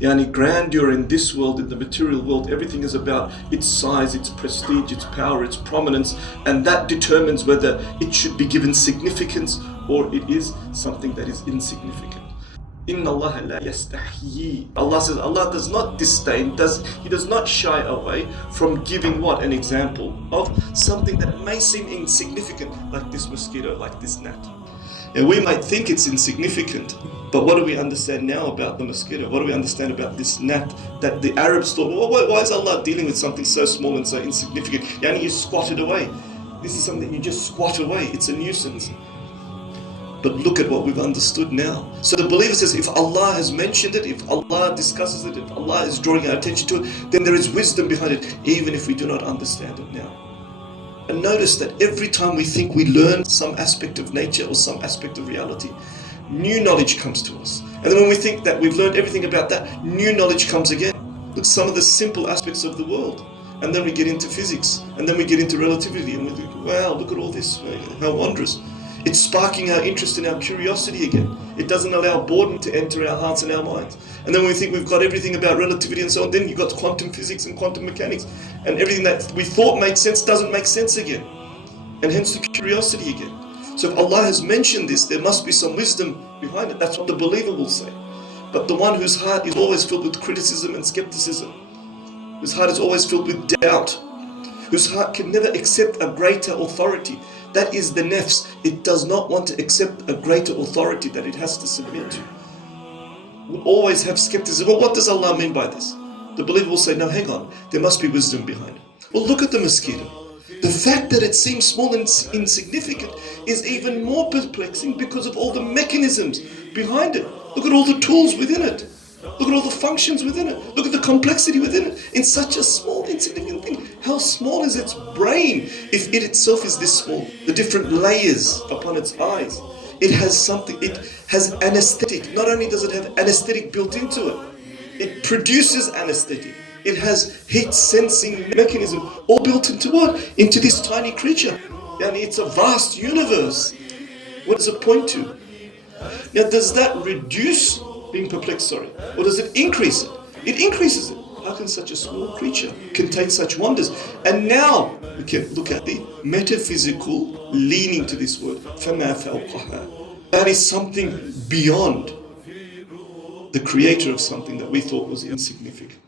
Yani grandeur in this world, in the material world, everything is about its size, its prestige, its power, its prominence, and that determines whether it should be given significance or it is something that is insignificant. Inna Allah la yastahyi. Allah says Allah does not disdain, He does not shy away from giving what? An example of something that may seem insignificant, like this mosquito, like this gnat. And we might think it's insignificant, but what do we understand now about the mosquito? What do we understand about this gnat that the Arabs thought, well, why is Allah dealing with something so small and so insignificant? Yani you squat it away. This is something you just squat away. It's a nuisance. But look at what we've understood now. So the believer says, if Allah has mentioned it, if Allah discusses it, if Allah is drawing our attention to it, then there is wisdom behind it, even if we do not understand it now. And notice that every time we think we learn some aspect of nature or some aspect of reality, new knowledge comes to us. And then when we think that we've learned everything about that, new knowledge comes again. Look, some of the simple aspects of the world. And then we get into physics, and then we get into relativity, and we think, wow, look at all this, how wondrous. It's sparking our interest and our curiosity again. It doesn't allow boredom to enter our hearts and our minds. And then when we think we've got everything about relativity and so on, then you've got quantum physics and quantum mechanics, and everything that we thought made sense doesn't make sense again. And hence the curiosity again. So if Allah has mentioned this, there must be some wisdom behind it. That's what the believer will say. But the one whose heart is always filled with criticism and skepticism, whose heart is always filled with doubt, whose heart can never accept a greater authority, that is the nafs. It does not want to accept a greater authority that it has to submit to. Will always have skepticism. Well, what does Allah mean by this? The believer will say, no, hang on, there must be wisdom behind it. Well, look at the mosquito. The fact that it seems small and insignificant is even more perplexing because of all the mechanisms behind it. Look at all the tools within it. Look at all the functions within it. Look at the complexity within it. In such a small, insignificant thing. How small is its brain if it itself is this small? The different layers upon its eyes. It has something. It has anesthetic. Not only does it have anesthetic built into it, it produces anesthetic. It has heat sensing mechanism all built into what? Into this tiny creature. And it's a vast universe. What does it point to? Now, does that reduce being perplexed, or does it increase it? It increases it. How can such a small creature contain such wonders? And now we can look at the metaphysical leaning to this word. فَمَا فَوْقَهَا. That is something beyond the creator of something that we thought was insignificant.